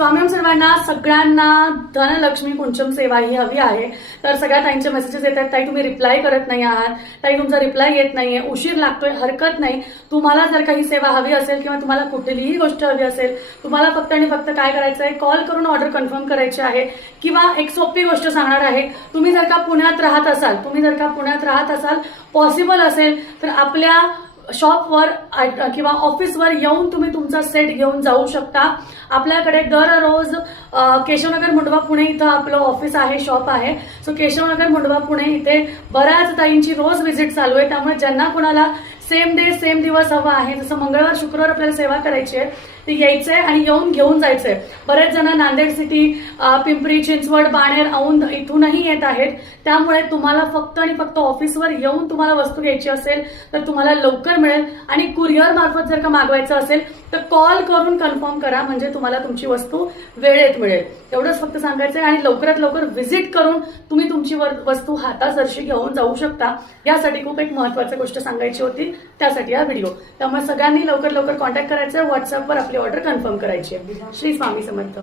स्वामी सर्वांना सगळ्यांना धनलक्ष्मी कुंचम सेवा ही हवी आहे. तर सगळ्या ताईंचे मेसेजेस येतात, ताई तुम्ही रिप्लाय करत नाही आहात, ताई तुमचा रिप्लाय येत नाहीये, उशीर लागतोय. हरकत नाही, तुम्हाला जर काही सेवा हवी असेल किंवा तुम्हाला कुठलीही गोष्ट हवी असेल, तुम्हाला फक्त आणि फक्त काय करायचं आहे, कॉल करून ऑर्डर कन्फर्म करायची आहे. किंवा एक सोपी गोष्ट सांगणार आहे, तुम्ही जर का पुण्यात राहत असाल, पॉसिबल असेल तर आपल्या शॉपवर किंवा ऑफिसवर येऊन तुम्ही तुमचा सेट घेऊन जाऊ शकता. आपल्याकडे दररोज केशवनगर मुंडवा पुणे इथं आपलं ऑफिस आहे, शॉप आहे. सो केशवनगर मुंडवा पुणे इथे बऱ्याच ताईंची रोज व्हिजिट चालू आहे. त्यामुळे ज्यांना कुणाला सेम डे सेम दिवस हवा आहे, जसं मंगळवार शुक्रवार आपल्याला सेवा करायची आहे, ते यायचंय आणि येऊन घेऊन जायचंय. बरेच जण नांदेड सिटी, पिंपरी चिंचवड, बाणेर, औंध इथूनही येत आहेत. त्यामुळे तुम्हाला फक्त आणि फक्त ऑफिसवर येऊन तुम्हाला वस्तू घ्यायची असेल तर तुम्हाला लवकर मिळेल. आणि कुरिअर मार्फत जर का मागवायचं असेल तर कॉल करून कन्फर्म करा, म्हणजे तुम्हाला तुमची वस्तू वेळेत मिळेल. एवढंच फक्त सांगायचंय. आणि लवकरात लवकर व्हिजिट करून तुम्ही तुमची वस्तू हातासरशी घेऊन जाऊ शकता. यासाठी खूप एक महत्वाची गोष्ट सांगायची होती, त्यासाठी हा व्हिडिओ. त्यामुळे सगळ्यांनी लवकर लवकर कॉन्टॅक्ट करायचं, व्हॉट्सअपवर आपली ऑर्डर कन्फर्म करायची आहे. श्री स्वामी समर्थ.